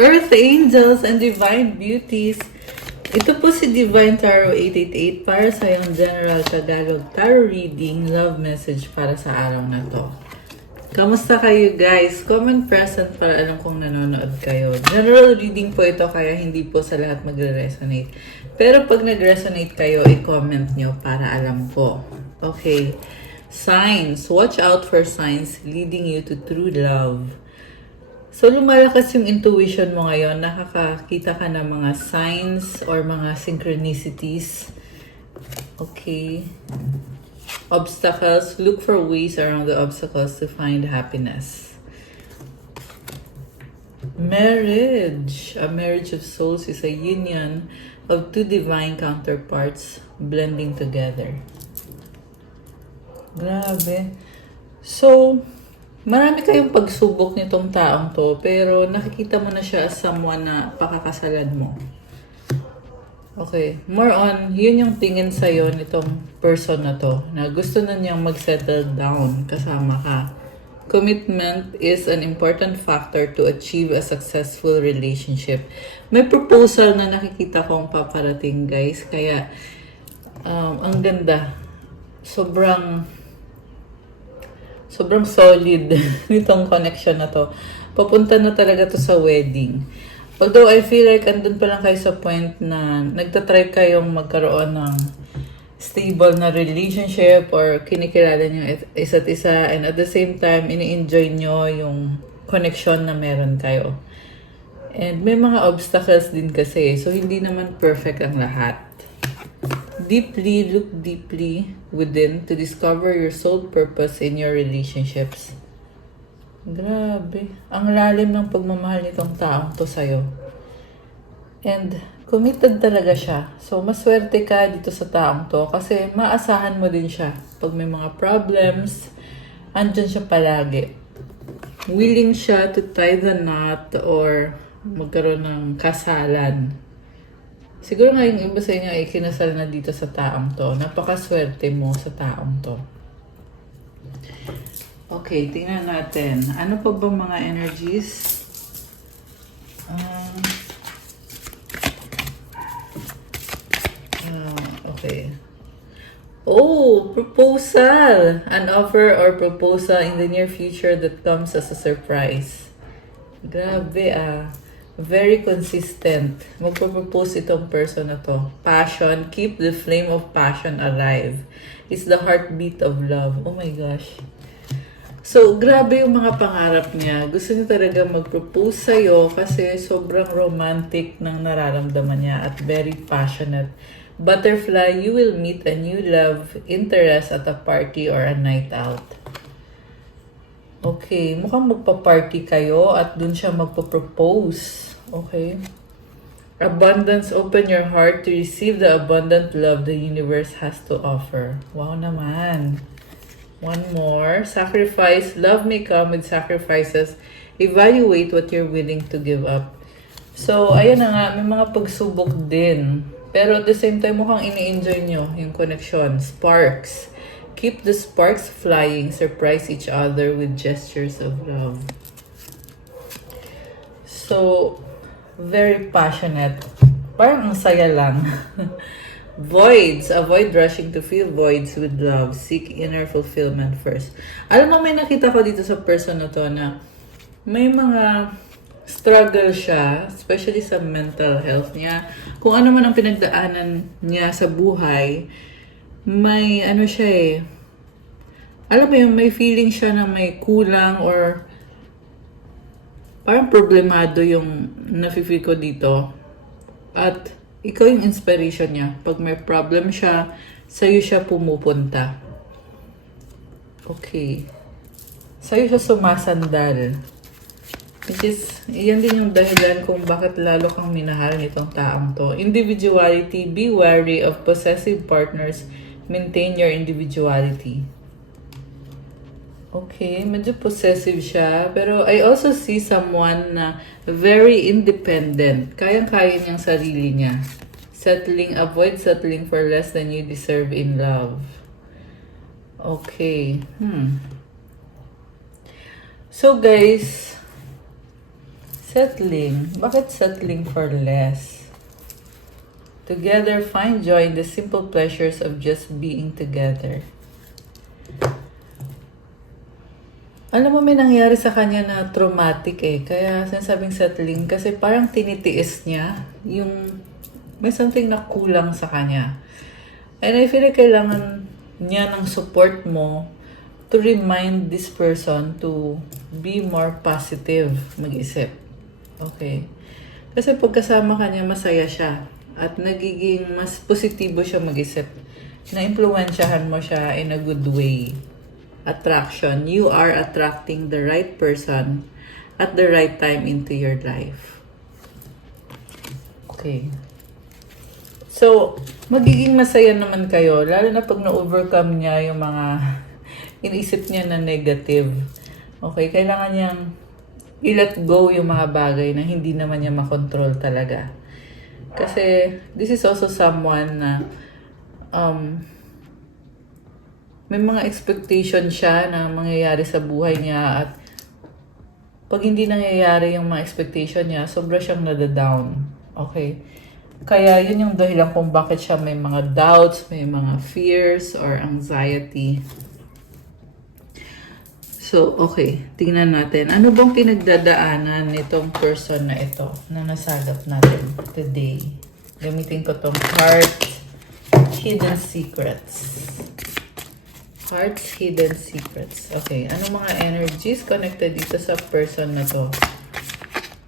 Earth Angels and Divine Beauties. Ito po si Divine Tarot 888 para sa yung General Tagalog Tarot Reading Love Message para sa araw na to. Kamusta kayo guys? Comment present para alam kong nanonood kayo. General reading po ito kaya hindi po sa lahat magre-resonate. Pero pag nag-resonate kayo, i-comment nyo para alam ko. Okay. Signs. Watch out for signs leading you to true love. So, lumalakas yung intuition mo ngayon. Nakakakita ka ng mga signs or mga synchronicities. Okay. Obstacles. Look for ways around the obstacles to find happiness. Marriage. A marriage of souls is a union of two divine counterparts blending together. Grabe. So, marami kayong pagsubok nitong taong to, pero nakikita mo na siya as someone na pakakasalan mo. Okay. More on, yun yung tingin sa'yo nitong person na to, na gusto na niyang mag-settle down kasama ka. Commitment is an important factor to achieve a successful relationship. May proposal na nakikita kong paparating, guys. Kaya, ang ganda. Sobrang solid nitong connection na to. Papunta na talaga to sa wedding. Although I feel like andun pa lang kayo sa point na nagtatry kayong magkaroon ng stable na relationship or kinikilala nyo isa't isa, and at the same time, ini-enjoy nyo yung connection na meron kayo. And may mga obstacles din kasi, so hindi naman perfect ang lahat. Look deeply within to discover your sole purpose in your relationships. Grabe. Ang lalim ng pagmamahal nitong taong to sa'yo. And committed talaga siya. So, maswerte ka dito sa taong to kasi maasahan mo din siya. Pag may mga problems, andyan siya palagi. Willing siya to tie the knot or magkaroon ng kasalan. Siguro nga yung iba sa inyo ay kinasal na dito sa taong to. Napakaswerte mo sa taong to. Okay, tingnan natin. Ano pa ba mga energies? Okay. Oh, proposal! An offer or proposal in the near future that comes as a surprise. Grabe Very consistent. Magpo-propose itong person na to. Passion. Keep the flame of passion alive. It's the heartbeat of love. Oh my gosh. So, grabe yung mga pangarap niya. Gusto niya talaga mag-propose sa'yo kasi sobrang romantic ng nararamdaman niya at very passionate. Butterfly, you will meet a new love interest at a party or a night out. Okay, mukhang magpa-party kayo at dun siya magpo-propose. Okay. Abundance, open your heart to receive the abundant love the universe has to offer. Wow naman. One more. Sacrifice. Love may come with sacrifices. Evaluate what you're willing to give up. So, ayan na nga. May mga pagsubok din. Pero at the same time, mukhang ini-enjoy nyo yung connection. Sparks. Keep the sparks flying. Surprise each other with gestures of love. So, very passionate. Parang ang saya lang. Voids. Avoid rushing to fill voids with love. Seek inner fulfillment first. Alam mo, may nakita ko dito sa person na to na may mga struggle siya, especially sa mental health niya. Kung ano man ang pinagdaanan niya sa buhay, may ano siya alam mo yung may feeling siya na may kulang or parang problemado yung nafe-feel ko dito. At ikaw yung inspiration niya. Pag may problem siya, sa'yo siya pumupunta. Okay. Sa'yo siya sumasandal. Which is, yan din yung dahilan kung bakit lalo kang minahal nitong taong to. Individuality, be wary of possessive partners. Maintain your individuality. Okay, medyo possessive siya. Pero I also see someone na very independent. Kayang-kaya niyang sarili niya. Avoid settling for less than you deserve in love. Okay. So guys, Settling. Bakit settling for less? Together, find joy in the simple pleasures of just being together. Alam mo, may nangyari sa kanya na traumatic eh. Kaya sinasabing settling kasi parang tinitiis niya yung may something na kulang sa kanya. And I feel like kailangan niya ng support mo to remind this person to be more positive mag-isip. Okay? Kasi pagkasama ka niya, masaya siya. At nagiging mas positibo siya mag-isip. Na-impluensyahan mo siya in a good way. Attraction. You are attracting the right person at the right time into your life. Okay. So, magiging masaya naman kayo, lalo na pag na-overcome niya yung mga iniisip niya na negative. Okay, kailangan niyang i-let go yung mga bagay na hindi naman niya makontrol talaga. Kasi, this is also someone na may mga expectation siya na mangyayari sa buhay niya at pag hindi nangyayari yung mga expectation niya, sobra siyang nadadown. Okay? Kaya yun yung dahilan kung bakit siya may mga doubts, may mga fears or anxiety. So, okay. Tingnan natin. Ano bang pinagdadaanan nitong person na ito na nasagap natin today? Gamitin ko tong Heart Hidden Secrets. Heart's Hidden Secrets. Okay, ano mga energies connected dito sa person na to?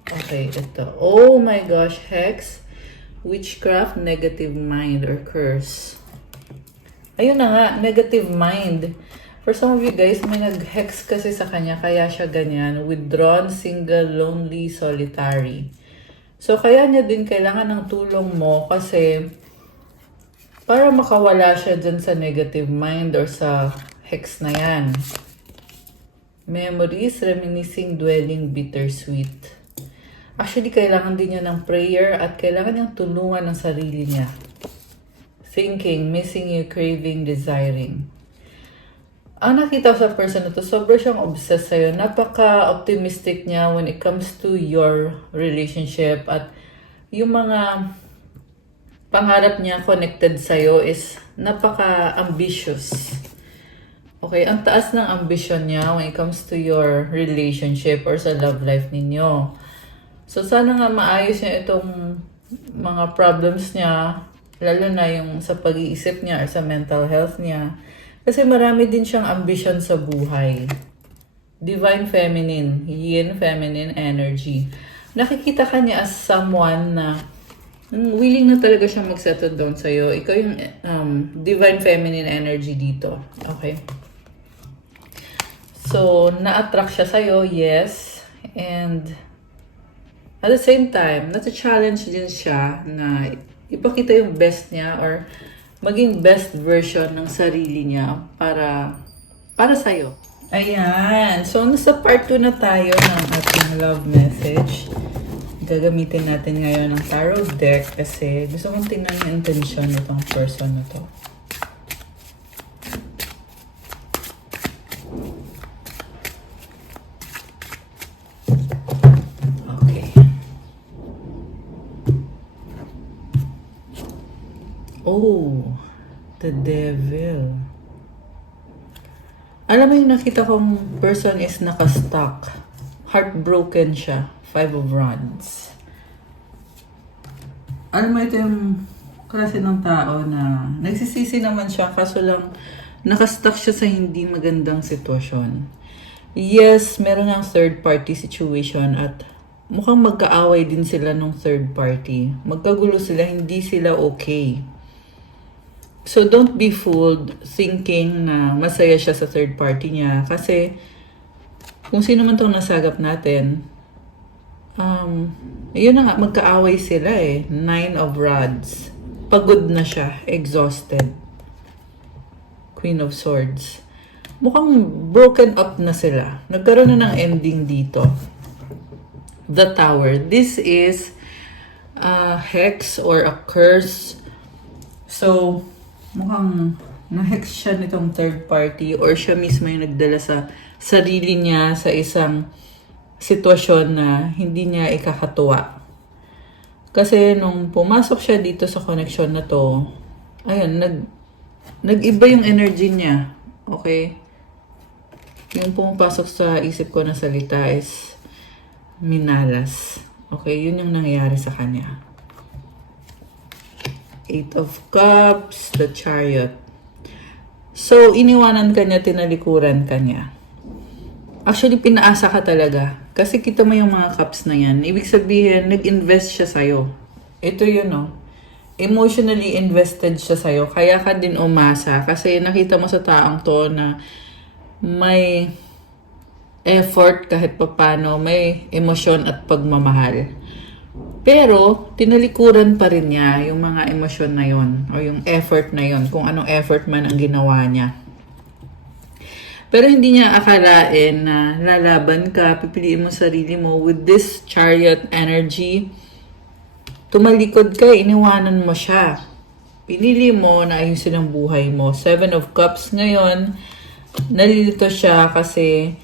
Okay, ito. Oh my gosh, Hex, Witchcraft, Negative Mind, or Curse. Ayun na nga, Negative Mind. For some of you guys, may nag-hex kasi sa kanya, kaya siya ganyan. Withdrawn, single, lonely, solitary. So, kaya niya din kailangan ng tulong mo kasi para makawala siya dyan sa negative mind or sa hex na yan. Memories, reminiscing, dwelling, bittersweet. Actually, kailangan din niya ng prayer at kailangan niyang tulungan ng sarili niya. Thinking, missing you, craving, desiring. Ang nakita ko sa person na to, sobrang siyang obsessed sa'yo. Napaka-optimistic niya when it comes to your relationship at yung mga pangarap niya connected sa'yo is napaka-ambitious. Okay, ang taas ng ambition niya when it comes to your relationship or sa love life ninyo. So, sana nga maayos niya itong mga problems niya, lalo na yung sa pag-iisip niya or sa mental health niya. Kasi marami din siyang ambition sa buhay. Divine Feminine, Yin Feminine energy. Nakikita ka niya as someone na willing na talaga siya mag-settle down sa'yo. Ikaw yung Divine Feminine energy dito. Okay? So, na-attract siya sa'yo, yes. And at the same time, nasa-challenge din siya na ipakita yung best niya or maging best version ng sarili niya para sa'yo. Ayan. So, nasa part 2 na tayo ng ating love message. Gagamitin natin ngayon ng tarot deck kasi gusto kong tingnan yung intention nitong person na to. Okay. Oh, the devil. Alam mo yung nakita kong person is nakastuck. Heartbroken siya. 5 of Wands. Alam mo, ito yung klase ng tao na nagsisisi naman siya kaso lang nakastuck siya sa hindi magandang sitwasyon. Yes, meron ng third party situation at mukhang magkaaway din sila ng third party. Magkagulo sila, hindi sila okay. So don't be fooled thinking na masaya siya sa third party niya kasi kung sino man itong nasagap natin, yun na nga, magkaaway sila eh. 9 of Rods. Pagod na siya. Exhausted. Queen of Swords. Mukhang broken up na sila. Nagkaroon na ng ending dito. The Tower. This is a hex or a curse. So, mukhang na-hex siya nitong third party or siya mismo yung nagdala sa sarili niya sa isang sitwasyon na hindi niya ikakatuwa. Kasi nung pumasok siya dito sa connection na to, ayun, nag-iba yung energy niya. Okay? Yung pumapasok sa isip ko na salita is minalas. Okay? Yun yung nangyayari sa kanya. Eight of Cups, the Chariot. So, iniwanan ka niya, tinalikuran ka niya. Actually, pinaasa ka talaga. Kasi kita mo yung mga cups na yan. Ibig sabihin, nag-invest siya sa'yo. Ito yun, no? Emotionally invested siya sa'yo. Kaya ka din umasa. Kasi nakita mo sa taong to na may effort kahit papano, may emosyon at pagmamahal. Pero, tinalikuran pa rin niya yung mga emosyon na yon o yung effort na yon, kung anong effort man ang ginawa niya. Pero hindi niya akalain na lalaban ka, pipiliin mo sarili mo with this Chariot energy. Tumalikod ka, iniwanan mo siya. Pinili mo na ayusin ang buhay mo. Seven of Cups ngayon, nalilito siya kasi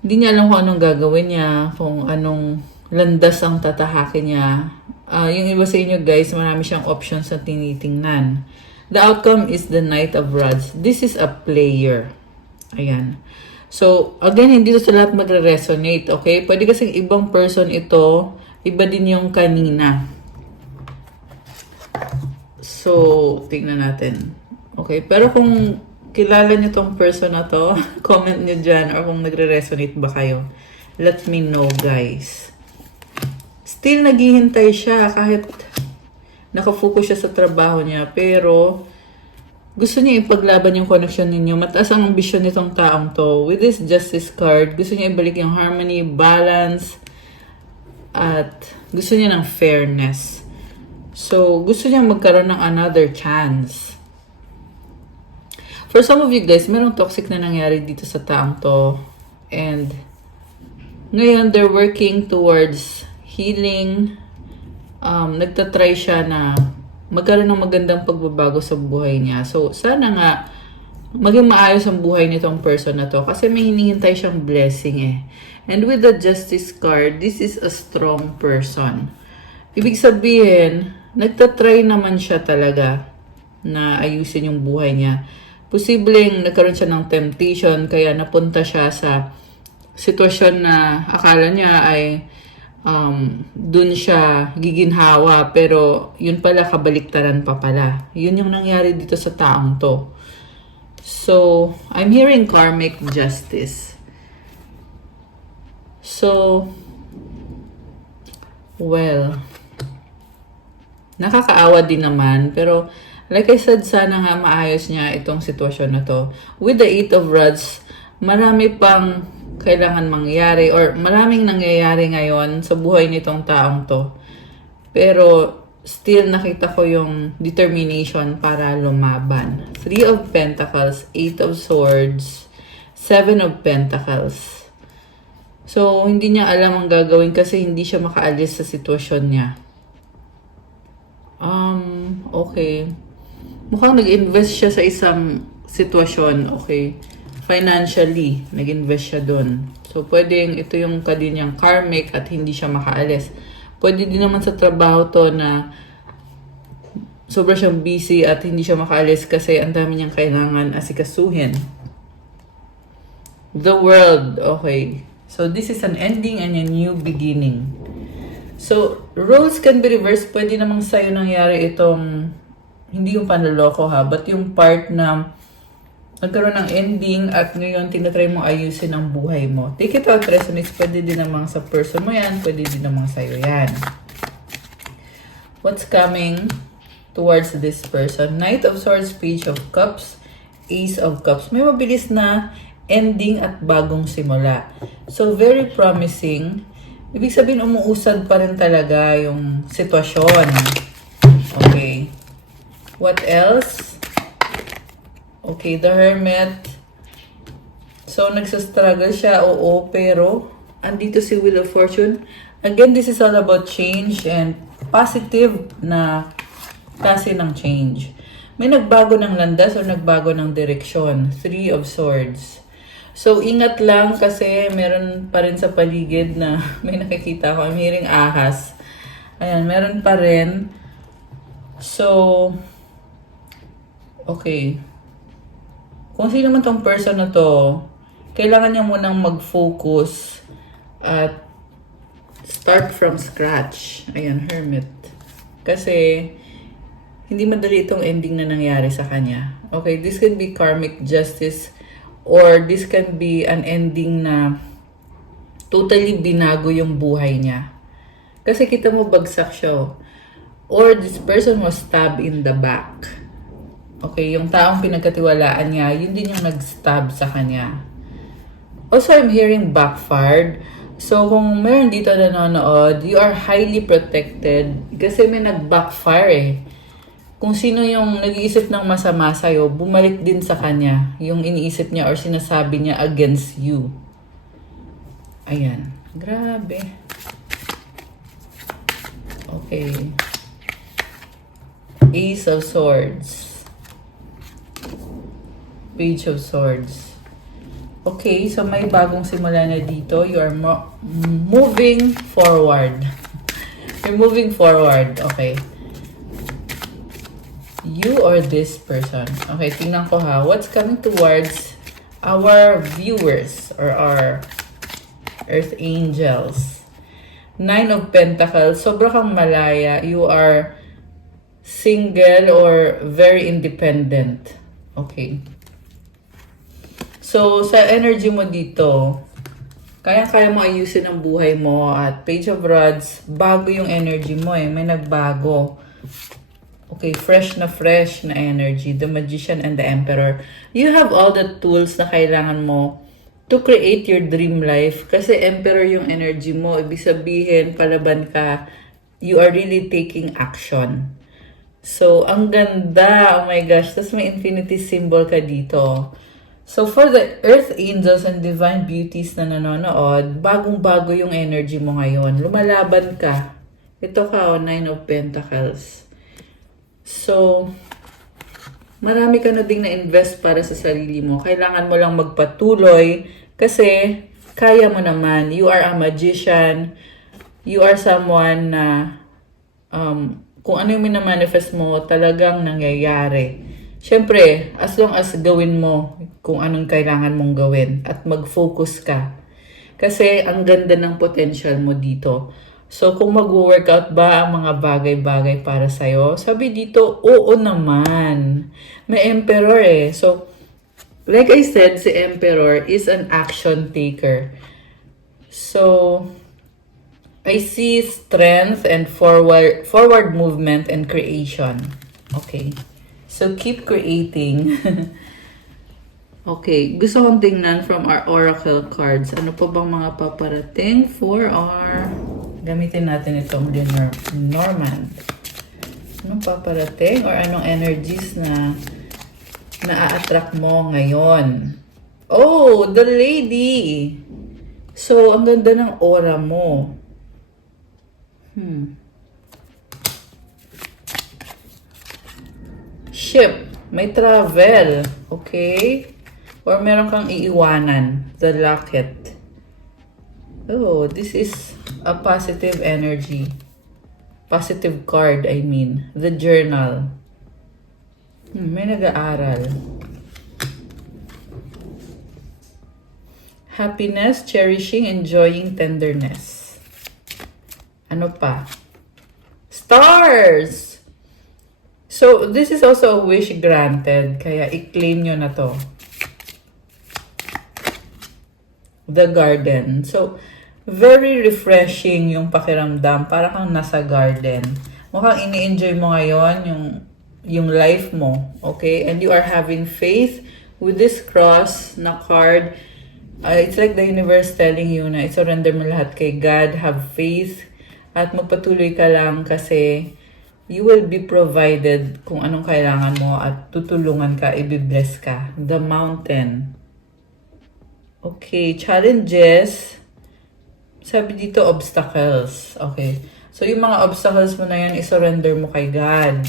hindi niya alam kung anong gagawin niya, kung anong landas ang tatahakin niya. Yung iba sa inyo guys, marami siyang options na tinitingnan. The outcome is the Knight of Rods. This is a player. Ayan. So, again, hindi to sa lahat magre-resonate, okay? Pwede kasing ibang person ito, iba din yung kanina. So, tingnan natin. Okay, pero kung kilala niyo tong person na to, comment niyo dyan, or kung nagre-resonate ba kayo. Let me know, guys. Still naghihintay siya kahit nakafocus siya sa trabaho niya, pero gusto niya ipaglaban yung connection ninyo. Mataas ang ambisyon nitong taong to. With this Justice card, gusto niya ibalik yung harmony, balance, at gusto niya ng fairness. So, gusto niya magkaroon ng another chance. For some of you guys, merong toxic na nangyari dito sa taong to. And ngayon, they're working towards healing. Nagtatry siya na magkaroon ng magandang pagbabago sa buhay niya. So, sana nga maging maayos ang buhay nitong person na to kasi may hinihintay siyang blessing eh. And with the Justice card, this is a strong person. Ibig sabihin, nagtatry naman siya talaga na ayusin yung buhay niya. Posibleng nagkaroon siya ng temptation kaya napunta siya sa sitwasyon na akala niya ay dun siya giginhawa, pero yun pala kabaliktaran pa pala. Yun yung nangyari dito sa taong to. So, I'm hearing karmic justice. So, well, nakakaawa din naman, pero like I said, sana nga maayos niya itong sitwasyon na to. With the Eight of Rods, marami pang kailangan mangyari or maraming nangyayari ngayon sa buhay nitong taong to. Pero still nakita ko yung determination para lumaban. Three of Pentacles, Eight of Swords, Seven of Pentacles. So, hindi niya alam ang gagawin kasi hindi siya makaalis sa sitwasyon niya. Okay. Mukhang nag-invest siya sa isang sitwasyon, okay. Financially, nag-invest siya doon. So, pwedeng ito yung kanyang karmic at hindi siya makaalis. Pwede din naman sa trabaho to na sobrang siyang busy at hindi siya makaalis kasi ang dami niyang kailangan asikasuhin. The World, okay. So, this is an ending and a new beginning. So, roles can be reversed. Pwede namang sa'yo nangyari itong, hindi yung panloloko ha, but yung part na nagkaroon ng ending at ngayon tinatry mo ayusin ang buhay mo. Take it out, resonates. Pwede din namang sa person mo yan. Pwede din namang sa'yo yan. What's coming towards this person? Knight of Swords, Page of Cups, Ace of Cups. May mabilis na ending at bagong simula. So, very promising. Ibig sabihin, umuusad pa rin talaga yung sitwasyon. Okay. What else? Okay, the Hermit. So, nagsastruggle siya, oo, pero andito si Wheel of Fortune. Again, this is all about change and positive na klase ng change. May nagbago ng landas o nagbago ng direksyon. Three of Swords. So, ingat lang kasi meron pa rin sa paligid na may nakikita ko. I'm hearing ahas. Ayan, meron pa rin. So, okay. Kung sino man tong person na to, kailangan niya munang mag-focus at start from scratch. Ayan, Hermit. Kasi, hindi madali itong ending na nangyari sa kanya. Okay, this can be karmic justice or this can be an ending na totally binago yung buhay niya. Kasi kita mo bagsak siya. Oh. Or this person was stabbed in the back. Okay, yung taong pinagkatiwalaan niya, yun din yung nag-stab sa kanya. Also, I'm hearing backfired. So, kung meron dito nanonood, you are highly protected kasi may nag-backfire eh. Kung sino yung nag-iisip ng masama sa'yo, bumalik din sa kanya yung iniisip niya or sinasabi niya against you. Ayan. Grabe. Okay. Ace of Swords. Page of Swords. Okay, so may bagong simula na dito. You are moving forward. You're moving forward. Okay. You or this person. Okay, tingnan ko ha. What's coming towards our viewers or our earth angels? Nine of Pentacles. Sobra kang malaya. You are single or very independent. Okay. So, sa energy mo dito, kaya mo ayusin ang buhay mo at Page of Rods, bago yung energy mo eh. May nagbago. Okay, fresh na energy. The Magician and the Emperor. You have all the tools na kailangan mo to create your dream life. Kasi Emperor yung energy mo. Ibig sabihin, palaban ka. You are really taking action. So, ang ganda. Oh my gosh. Tapos may infinity symbol ka dito. So, for the Earth Angels and Divine Beauties na nanonood, bagong-bago yung energy mo ngayon. Lumalaban ka. Ito ka, Nine of Pentacles. So, marami ka na ding na-invest para sa sarili mo. Kailangan mo lang magpatuloy kasi kaya mo naman. You are a magician. You are someone na kung ano yung minamanifest mo, talagang nangyayari. Siyempre, as long as gawin mo kung anong kailangan mong gawin at mag-focus ka. Kasi ang ganda ng potential mo dito. So, kung mag-workout ba ang mga bagay-bagay para sa'yo? Sabi dito, oo naman. May Emperor eh. So, like I said, si Emperor is an action taker. So, I see strength and forward movement and creation. Okay. So, keep creating. Okay. Gusto kong tingnan from our oracle cards. Ano pa bang mga paparating for our... Gamitin natin itong Lenormand. Anong paparating or anong energies na na-attract mo ngayon? Oh, the lady! So, ang ganda ng aura mo. Ship. May travel. Okay? Or meron kang iiwanan. The Locket. Oh, this is a positive energy. Positive card, I mean. The Journal. May nag-aaral. Happiness, cherishing, enjoying, tenderness. Ano pa? Stars! So, this is also a wish granted. Kaya, i-claim nyo na to. The Garden. So, very refreshing yung pakiramdam. Para kang nasa garden. Mukhang ini-enjoy mo ngayon yung life mo. Okay? And you are having faith with this cross na card. It's like the universe telling you na i-surrender mo lahat kay God. Have faith. At magpatuloy ka lang kasi you will be provided kung anong kailangan mo at tutulungan ka, i-bless ka. The Mountain. Okay, challenges. Sabi dito, obstacles. Okay. So, yung mga obstacles mo na yan, i-surrender mo kay God.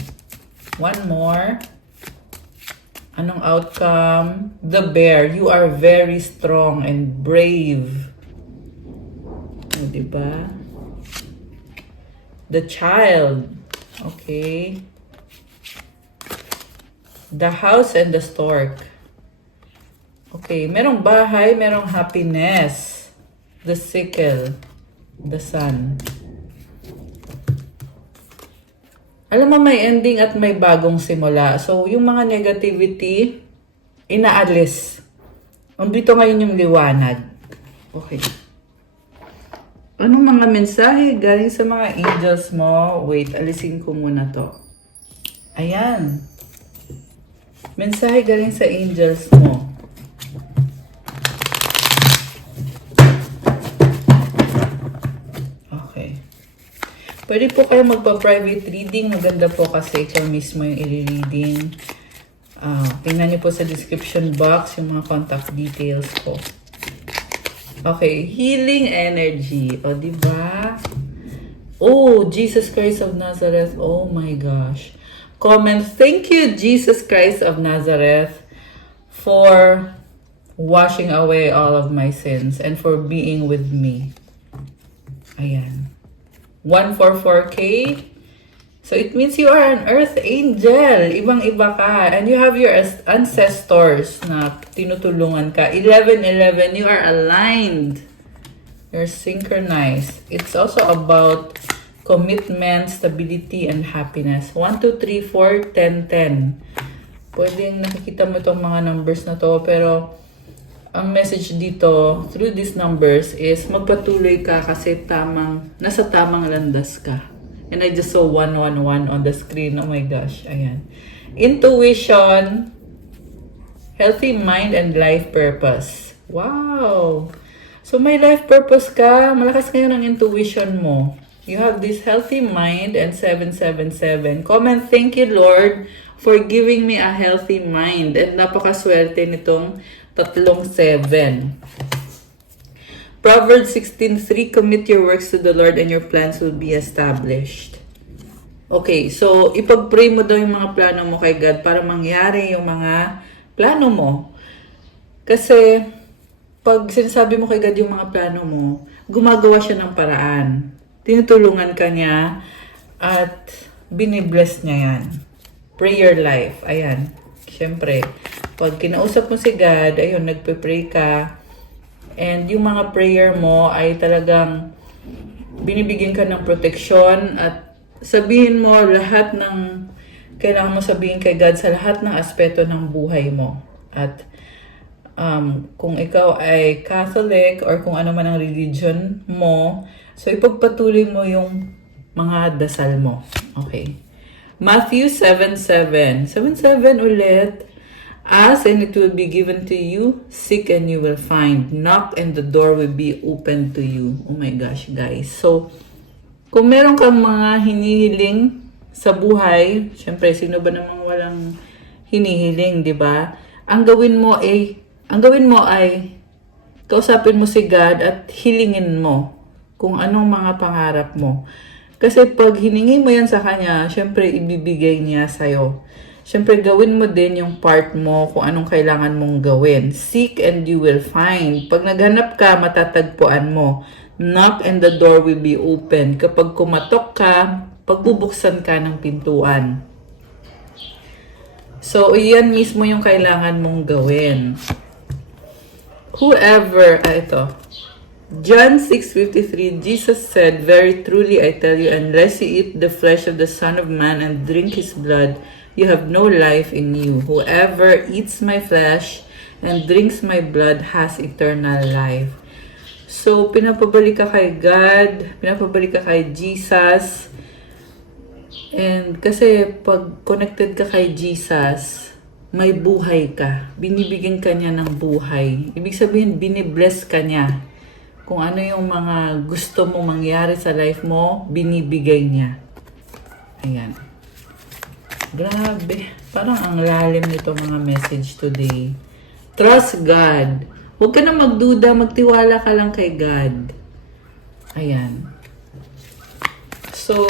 One more. Anong outcome? The bear. You are very strong and brave. O, diba? The child. Okay. The house and the stork. Okay. Merong bahay, merong happiness. The sickle. The sun. Alam mo, may ending at may bagong simula. So, yung mga negativity, inaalis. Dito ngayon yung liwanag. Okay. Anong mga mensahe galing sa mga angels mo? Wait, alisin ko muna to. Ayan. Mensahe galing sa angels mo. Okay. Pwede po kayo magpa-private reading. Maganda po kasi ikaw mismo yung i-reading. Tingnan niyo po sa description box yung mga contact details ko. Okay, healing energy. O, diba? Oh, Jesus Christ of Nazareth. Oh my gosh. Comment, thank you, Jesus Christ of Nazareth, for washing away all of my sins and for being with me. Ayan. 144K. So, it means you are an earth angel. Ibang-iba ka. And you have your ancestors na tinutulungan ka. 1111, you are aligned. You're synchronized. It's also about commitment, stability, and happiness. 1, 2, 3, 4, 10, 10. Pwedeng nakikita mo itong mga numbers na to, pero ang message dito, through these numbers, is magpatuloy ka kasi nasa tamang landas ka. And I just saw 111 on the screen. Oh my gosh. Ayan. Intuition, healthy mind, and life purpose. Wow! So may life purpose ka. Malakas ngayon ang intuition mo. You have this healthy mind and 777. Comment, thank you, Lord, for giving me a healthy mind. And napakaswerte nitong 37. Proverbs 16:3, commit your works to the Lord and your plans will be established. Okay, so ipag-pray mo daw yung mga plano mo kay God para mangyari yung mga plano mo. Kasi pag sinasabi mo kay God yung mga plano mo, gumagawa siya ng paraan. Tinutulungan ka niya at binibless niya yan. Prayer life, ayan. Siyempre, pag kinausap mo si God, ayun, nagpe-pray ka, and yung mga prayer mo ay talagang binibigyan ka ng proteksyon at sabihin mo lahat ng kailangan mo sabihin kay God sa lahat ng aspeto ng buhay mo. At kung ikaw ay Catholic or kung ano man ang religion mo, so ipagpatuloy mo yung mga dasal mo. Okay. Matthew 7:7. 7:7 ulit. Ask and it will be given to you. Seek and you will find. Knock and the door will be open to you. Oh my gosh, guys. So, kung meron kang mga hinihiling sa buhay, syempre, sino ba namang walang hinihiling, di ba? Ang gawin mo ay kausapin mo si God at hilingin mo kung anong mga pangarap mo. Kasi pag hiningi mo yan sa Kanya, syempre, ibibigay niya sa'yo. Siyempre, gawin mo din yung part mo kung anong kailangan mong gawin. Seek and you will find. Pag naghanap ka, matatagpuan mo. Knock and the door will be open. Kapag kumatok ka, pagbubuksan ka ng pintuan. So, iyan mismo yung kailangan mong gawin. Ito. John 6:53, Jesus said, very truly I tell you, unless you eat the flesh of the Son of Man and drink His blood, you have no life in you. Whoever eats my flesh and drinks my blood has eternal life. So, pinapabalik ka kay God, pinapabalik ka kay Jesus. And kasi pag connected ka kay Jesus, may buhay ka. Binibigyan ka niya ng buhay. Ibig sabihin, binibless ka niya. Kung ano yung mga gusto mong mangyari sa life mo, binibigay niya. Ayan. Grabe. Parang ang lalim nito mga message today. Trust God. Huwag ka na magduda. Magtiwala ka lang kay God. Ayan. So,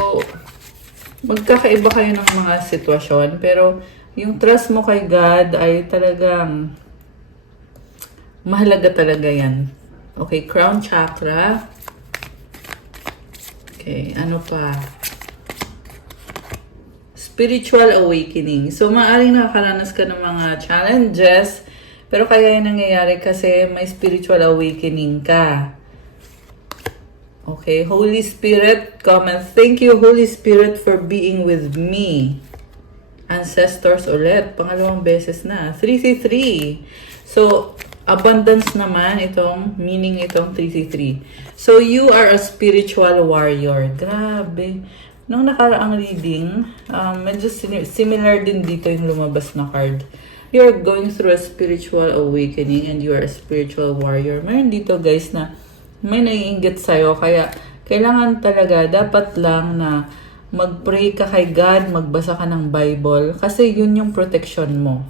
magkakaiba kayo ng mga sitwasyon. Pero, Yung trust mo kay God ay talagang mahalaga talaga yan. Okay, crown chakra. Okay, ano pa? Spiritual awakening. So, maaaring nakakaranas ka ng mga challenges, pero kaya yan nangyayari kasi may spiritual awakening ka. Okay, Holy Spirit, comment. Thank you, Holy Spirit, for being with me. Ancestors ulit. Pangalawang beses na. 333. So, abundance naman itong meaning itong 333. So, you are a spiritual warrior. Grabe. Nung nakaraang reading, medyo similar din dito yung lumabas na card. You're going through a spiritual awakening and you are a spiritual warrior. Mayroon dito guys na may naiinggit sa'yo. Kaya kailangan talaga, dapat lang na mag-pray ka kay God, magbasa ka ng Bible. Kasi yun yung protection mo.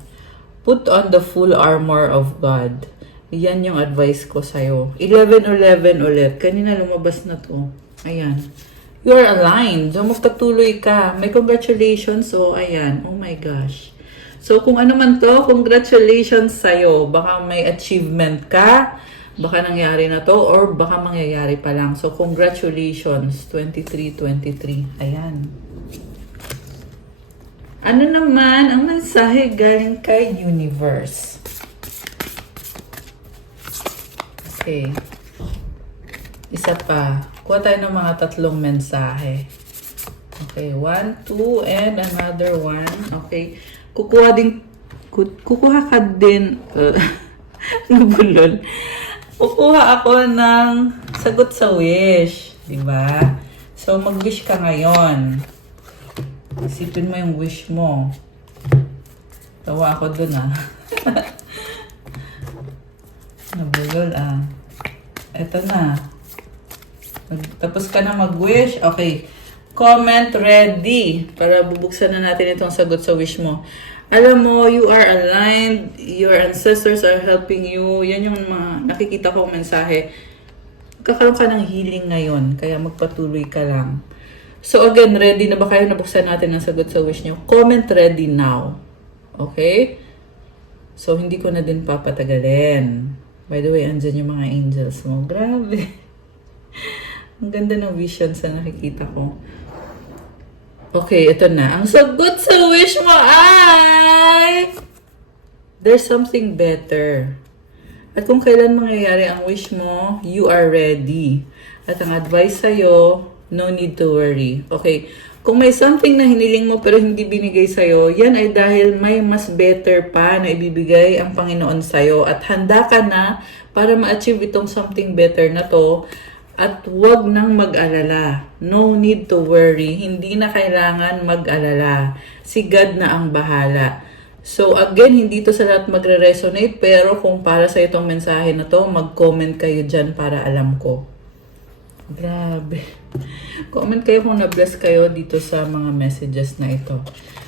Put on the full armor of God. Yan yung advice ko sa'yo. 11-11 ulit. Kanina lumabas na to. Ayan. You are aligned. So, magpatuloy ka. May congratulations. So, ayan. Oh my gosh. So, kung ano man to, congratulations sa'yo. Baka may achievement ka. Baka nangyari na to. Or baka mangyayari pa lang. So, congratulations. 23-23. Ayan. Ano naman ang mensahe galing kay Universe? Okay. Isa pa. Kuha tayo ng mga tatlong mensahe. Okay, 1, 2, and another 1. Okay. Kukuha ka din, nabulol. Kukuha ako ng sagot sa wish. Diba? So, mag-wish ka ngayon. Isipin mo yung wish mo. Tawa ako dun Nabulol Eto na. Tapos ka na mag-wish. Okay. Comment ready. Para bubuksan na natin itong sagot sa wish mo. Alam mo, you are aligned. Your ancestors are helping you. Yan yung mga nakikita kong mensahe. Kakaroon ka ng healing ngayon. Kaya magpatuloy ka lang. So again, ready na ba kayo? Nabuksan natin ang sagot sa wish nyo. Comment ready now. Okay? So, hindi ko na din papatagalin. By the way, andyan yung mga angels mo. Grabe. Ang ganda ng visions na nakikita ko. Okay, ito na. Ang sagot sa wish mo ay there's something better. At kung kailan mangyayari ang wish mo, you are ready. At ang advice sa'yo, no need to worry. Okay, kung may something na hiniling mo pero hindi binigay sa'yo, yan ay dahil may mas better pa na ibibigay ang Panginoon sa'yo. At handa ka na para ma-achieve itong something better na to. At huwag nang mag-alala. No need to worry. Hindi na kailangan mag-alala. Si God na ang bahala. So again, hindi to sa lahat magre-resonate, pero kung para sa itong mensahe na to, mag-comment kayo dyan para alam ko. Grabe. Comment kayo kung na-bless kayo dito sa mga messages na ito.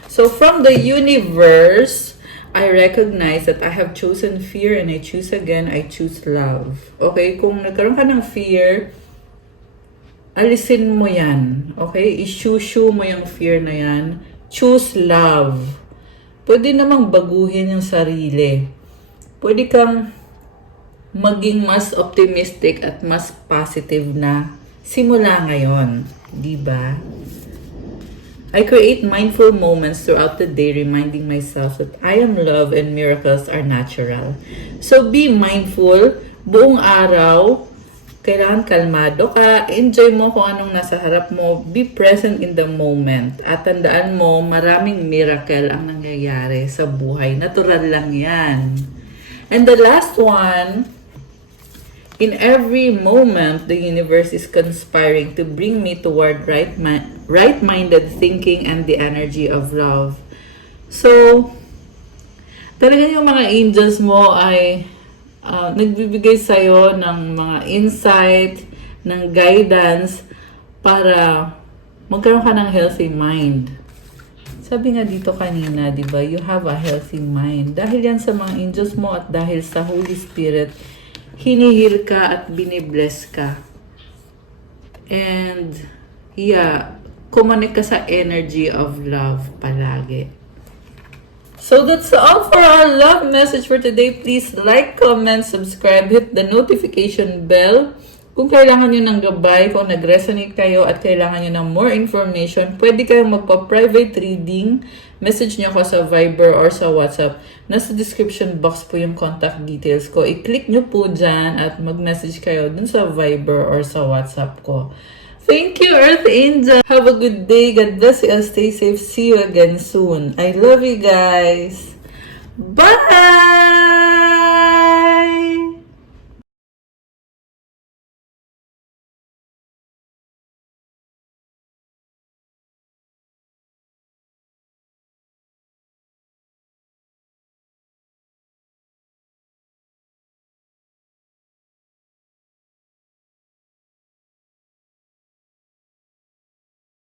So from the universe, I recognize that I have chosen fear and I choose again, I choose love. Okay, kung nagkaroon ka ng fear, alisin mo yan. Okay, ishushu mo yung fear na yan. Choose love. Pwede namang baguhin yung sarili. Pwede kang maging mas optimistic at mas positive na simula ngayon. Diba? I create mindful moments throughout the day, reminding myself that I am loved and miracles are natural. So be mindful, buong araw, kailangan kalmado ka, enjoy mo kung anong nasa harap mo, be present in the moment. At tandaan mo, maraming miracle ang nangyayari sa buhay. Natural lang yan. And the last one, in every moment, the universe is conspiring to bring me toward right-minded thinking and the energy of love. So, talaga yung mga angels mo ay nagbibigay sa'yo ng mga insight, ng guidance para magkaroon ka ng healthy mind. Sabi nga dito kanina, di ba, you have a healthy mind. Dahil yan sa mga angels mo at dahil sa Holy Spirit, hinihil ka at binibless ka. And, yeah, kumanik ka sa energy of love palagi. So that's all for our love message for today. Please like, comment, subscribe, hit the notification bell. Kung kailangan nyo ng gabay, kung nag-resonate kayo at kailangan nyo ng more information, pwede kayong magpa-private reading. Message nyo ako sa Viber or sa WhatsApp. Nasa description box po yung contact details ko. I-click nyo po dyan at mag-message kayo dun sa Viber or sa WhatsApp ko. Thank you, Earth Angel. Have a good day. God bless you and stay safe. See you again soon. I love you guys. Bye!